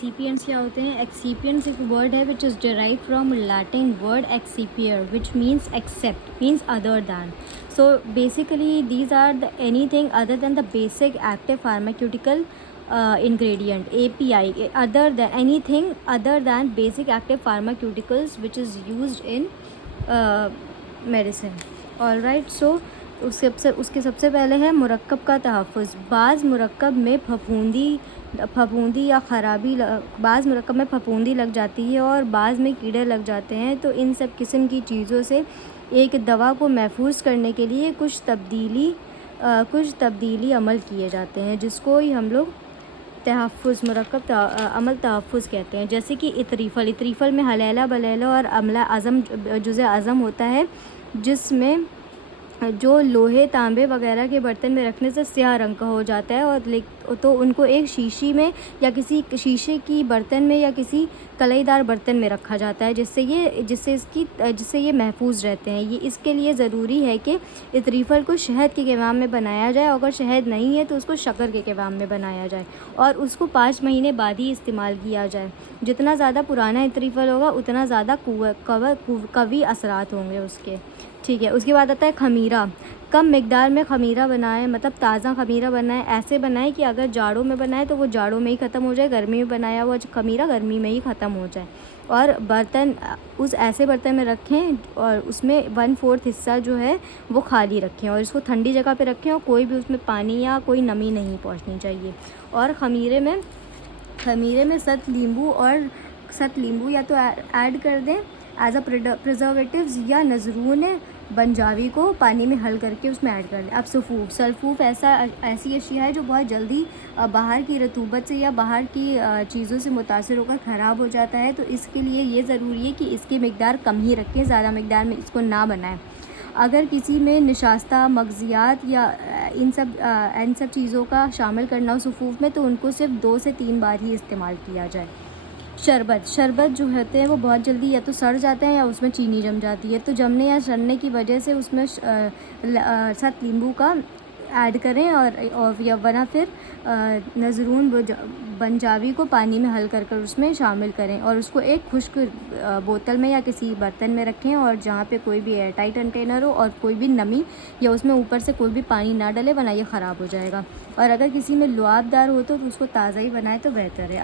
ایکسیپینٹس کیا ہوتے ہیں؟ ایکسیپینٹس ایک ورڈ ہے which is derive from Latin word excipere which means except, means other than. So basically these are the anything other than the basic active pharmaceutical ingredient API, other than anything other than basic active pharmaceuticals which is used in medicine. all right, so اس کے سب سے پہلے ہے مرکب کا تحفظ. بعض مرکب میں پھپھوندی یا خرابی بعض مرکب میں پھپھوندی لگ جاتی ہے اور بعض میں کیڑے لگ جاتے ہیں، تو ان سب قسم کی چیزوں سے ایک دوا کو محفوظ کرنے کے لیے کچھ تبدیلی عمل کیے جاتے ہیں، جس کو ہی ہم لوگ تحفظ مرکب عمل تحفظ کہتے ہیں. جیسے کہ اتریفل میں حلیلہ بلیلہ اور عملہ اعظم جزء اعظم ہوتا ہے، جس میں جو لوہے تانبے وغیرہ کے برتن میں رکھنے سے سیاہ رنگ کا ہو جاتا ہے، اور تو ان کو ایک شیشی میں یا کسی شیشے کی برتن میں یا کسی کلئی دار برتن میں رکھا جاتا ہے، جس سے یہ محفوظ رہتے ہیں. یہ اس کے لیے ضروری ہے کہ اتریفل کو شہد کے کیوام میں بنایا جائے، اگر شہد نہیں ہے تو اس کو شکر کے کیوام میں بنایا جائے اور اس کو 5 مہینے بعد ہی استعمال کیا جائے. جتنا زیادہ پرانا اتریفل ہوگا اتنا زیادہ قوی اثرات ہوں گے اس کے. ٹھیک ہے. اس کے بعد آتا ہے خمیرہ. کم مقدار میں خمیرہ بنائیں، مطلب تازہ خمیرہ بنائیں. ایسے بنائیں کہ اگر جاڑوں میں بنائیں تو وہ جاڑوں میں ہی ختم ہو جائے، گرمی میں بنایا ہوا خمیرہ گرمی میں ہی ختم ہو جائے. اور برتن ایسے برتن میں رکھیں اور اس میں 1/4 حصہ جو ہے وہ خالی رکھیں، اور اس کو ٹھنڈی جگہ پہ رکھیں اور کوئی بھی اس میں پانی یا کوئی نمی نہیں پہنچنی چاہیے. اور خمیرے میں ست لیمبو یا تو ایڈ کر دیں ایز اے پریزرویٹیوز، یا نزرون بنجاوی کو پانی میں حل کر کے اس میں ایڈ کر دیں. اب سلفوف ایسی اشیاء ہے جو بہت جلدی باہر کی رطوبت سے یا باہر کی چیزوں سے متاثر ہو کر خراب ہو جاتا ہے، تو اس کے لیے یہ ضروری ہے کہ اس کی مقدار کم ہی رکھیں، زیادہ مقدار میں اس کو نہ بنائیں. اگر کسی میں نشاستہ مغزیات یا ان سب چیزوں کا شامل کرنا ہو صفوف میں، تو ان کو صرف 2 سے 3 بار ہی استعمال کیا جائے. شربت جو ہوتے ہیں وہ بہت جلدی یا تو سڑ جاتے ہیں یا اس میں چینی جم جاتی ہے، تو جمنے یا سڑنے کی وجہ سے اس میں 7 لیمبو کا ایڈ کریں اور یا ورنہ پھر نزرون بنجاوی کو پانی میں حل کر اس میں شامل کریں اور اس کو ایک خشک بوتل میں یا کسی برتن میں رکھیں، اور جہاں پہ کوئی بھی ایئر ٹائٹ کنٹینر ہو اور کوئی بھی نمی یا اس میں اوپر سے کوئی بھی پانی نہ ڈلے، ورنہ یہ خراب ہو جائے گا. اور اگر کسی میں لعاب دار ہو تو اس کو تازہ ہی بنائے تو بہتر ہے.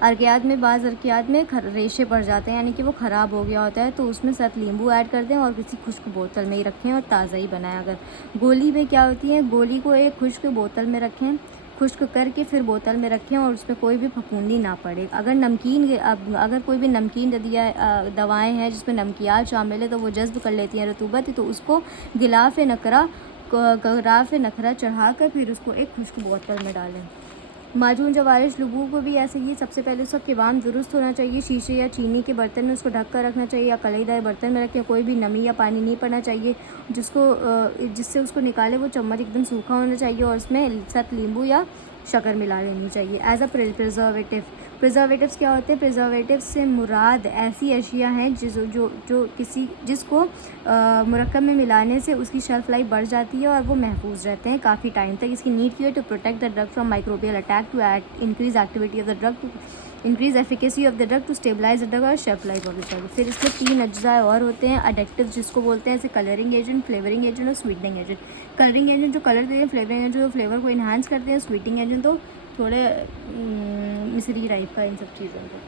ارکیات میں بعض ارکیات میں ریشے پڑ جاتے ہیں، یعنی کہ وہ خراب ہو گیا ہوتا ہے، تو اس میں 7 لیمبو ایڈ کر دیں اور کسی خشک بوتل میں ہی رکھیں اور تازہ ہی بنائیں. اگر گولی میں کیا ہوتی ہے، گولی کو ایک خشک بوتل میں رکھیں، خشک کر کے پھر بوتل میں رکھیں اور اس میں کوئی بھی پھپھوندی نہ پڑے. اگر کوئی بھی نمکین دوائیں ہیں جس میں نمکیات شامل ہے تو وہ جذب کر لیتی ہیں رطوبت، تو اس کو غلاف نکھرا چڑھا کر پھر اس کو ایک خشک بوتل میں ڈالیں. معجون جوارش لبو کو بھی ایسے ہی سب سے پہلے اس کا قوام درست ہونا چاہیے. شیشے یا چینی کے برتن میں اس کو ڈھک کر رکھنا چاہیے یا کلئی دار برتن میں رکھیں. کوئی بھی نمی یا پانی نہیں پڑنا چاہیے. جس سے اس کو نکالے وہ چمچ ایک دم سوکھا ہونا چاہیے اور اس میں 7 لیمبو یا شکر ملا لینی چاہیے. ایز اے پریزرویٹیوز کیا ہوتے ہیں؟ پریزرویٹیوز سے مراد ایسی اشیاء ہیں جس کو مرکب میں ملانے سے اس کی شیلف لائف بڑھ جاتی ہے اور وہ محفوظ رہتے ہیں کافی ٹائم تک. اس کی نیڈ کی ہے to protect the drug from microbial attack, to increase activity of the drug, to increase efficacy of the drug, to stabilize the drug اور shelf life of the drug. پھر اس میں 3 اجزاء اور ہوتے ہیں ایڈکٹیو جس کو بولتے ہیں، جیسے کلرنگ ایجنٹ، فلیورنگ ایجنٹ اور سویٹنگ ایجنٹ. کلرنگ ایجنٹ جو کلر دیتے ہیں، فلیورنگ ایجنٹ جو فلیور کو انہانس کرتے ہیں، سویٹنگ ایجنٹ تو تھوڑے مصری ٹائپ کا ان سب چیزوں کو.